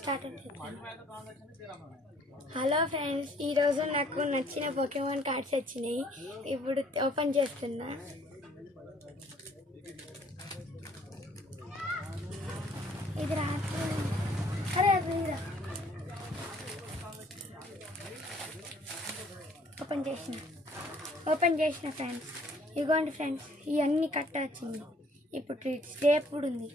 Start అవుతుంది. Hello friends, ఈరోజు నాకు నచ్చిన పోకెమాన్ కార్డ్స్ వచ్చినాయి. ఇప్పుడు ఓపెన్ చేస్తున్నా. ఇది రాత్రి అరే అది ఓపెన్ చేసిన ఫ్రెండ్స్. ఇదిగోండి ఫ్రెండ్స్, ఇవన్నీ కట్ట వచ్చింది. ఇప్పుడు ట్రీట్స్ రేపు ఉంది.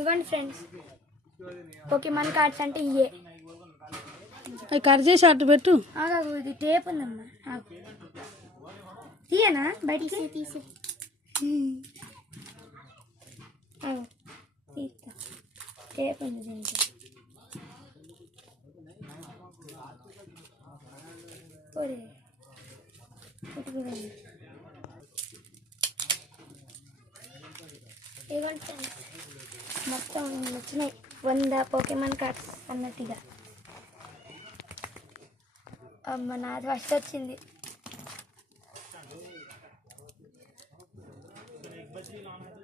ఇవ్వండి ఫ్రెండ్స్, పోకెమాన్ కార్డ్స్ అంటే ఇవే. అవి కట్ చేసి అట్టు పెట్టు. ఇది టేప్ ఉందమ్మా, తీయనా బయటికి తీసి తీస్తా. టేప్ ఉంది దీనికి. ఇవ్వండి ఫ్రెండ్స్, మొత్తం వచ్చినాయి 100 పోకెమాన్ కార్డ్స్ అన్నట్టుగా. అమ్మ నాది ఫస్ట్ వచ్చింది.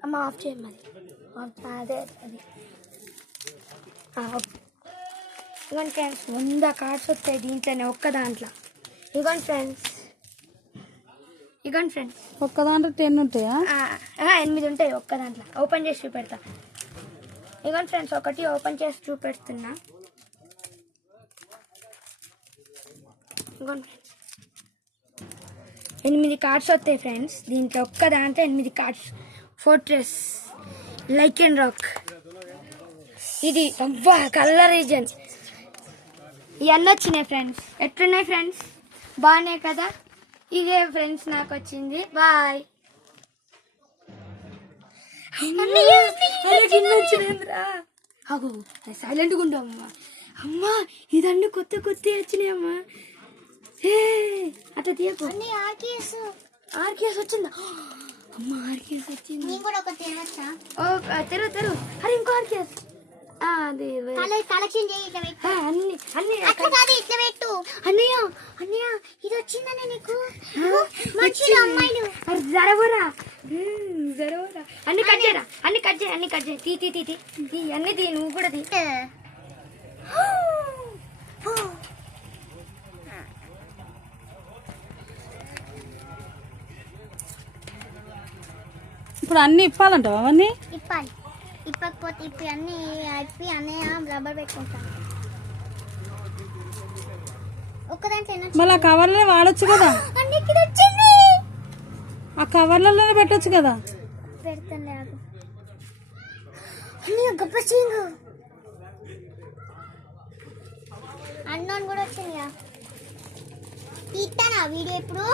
అమ్మ ఆఫ్ చేయమని అదే అది. ఇవ్వండి ఫ్రెండ్స్, 100 కార్డ్స్ వస్తాయి దీంట్లోనే, ఒక్క దాంట్లో. ఇవ్వండి ఫ్రెండ్స్, ఒక్క దాంట్లో 10 ఉంటాయా? 8 ఉంటాయి ఒక్క దాంట్లో. ఓపెన్ చేసి చూపెడతా. ఇవ్వండి ఫ్రెండ్స్, ఒకటి ఓపెన్ చేసి చూపెడుతున్నా. ఇవ్వండి ఫ్రెండ్స్, 8 కార్డ్స్ వస్తాయి ఫ్రెండ్స్ దీంట్లో. ఒక్క దాంట్లో 8 కార్డ్స్. ఫోర్ట్రెస్, లైకెన్ రాక్, ఇది అవ్వా కలర్ రీజన్, ఇవన్నీ వచ్చినాయి ఫ్రెండ్స్. ఎట్లున్నాయి ఫ్రెండ్స్? బాగున్నాయి కదా? ఇదే ఫ్రెండ్స్ నాకు వచ్చింది. బాయ్. సైలెంట్గా ఉండమ్మా. అమ్మా ఇదన్నీ కొత్త వచ్చినాయమ్మా. అట్లా తీయకు. ఆర్కేస్ వచ్చిందా? అమ్మ ఆర్కేస్ వచ్చింది. తెరు. అరే ఇంకో ఆర్కేస్. కలెక్షన్ అన్ని ఇట్లా పెట్టు. అన్నయ్య ఇది వచ్చిందనే నీకు. జరవరా అన్ని కట్ చేయి. తీ అన్ని తీ, నువ్వు కూడా తీ. ఇప్పుడు అన్ని ఇప్పాలంటావా? అవన్నీ ఇప్పకపోతే అన్ని అయిపోయి అన్నయ్య రబ్బర్ పెట్టుకుంటాను. ఒక్కదాంట్లో మళ్ళీ ఆ కవర్లో వాడచ్చు కదా. ఆ కవర్లలోనే పెట్టచ్చు కదా. పెడతాను అన్నయ్య. గొప్ప సింగ్ అన్నోన్ కూడా వచ్చింది. తీస్తానా వీడియో ఇప్పుడు?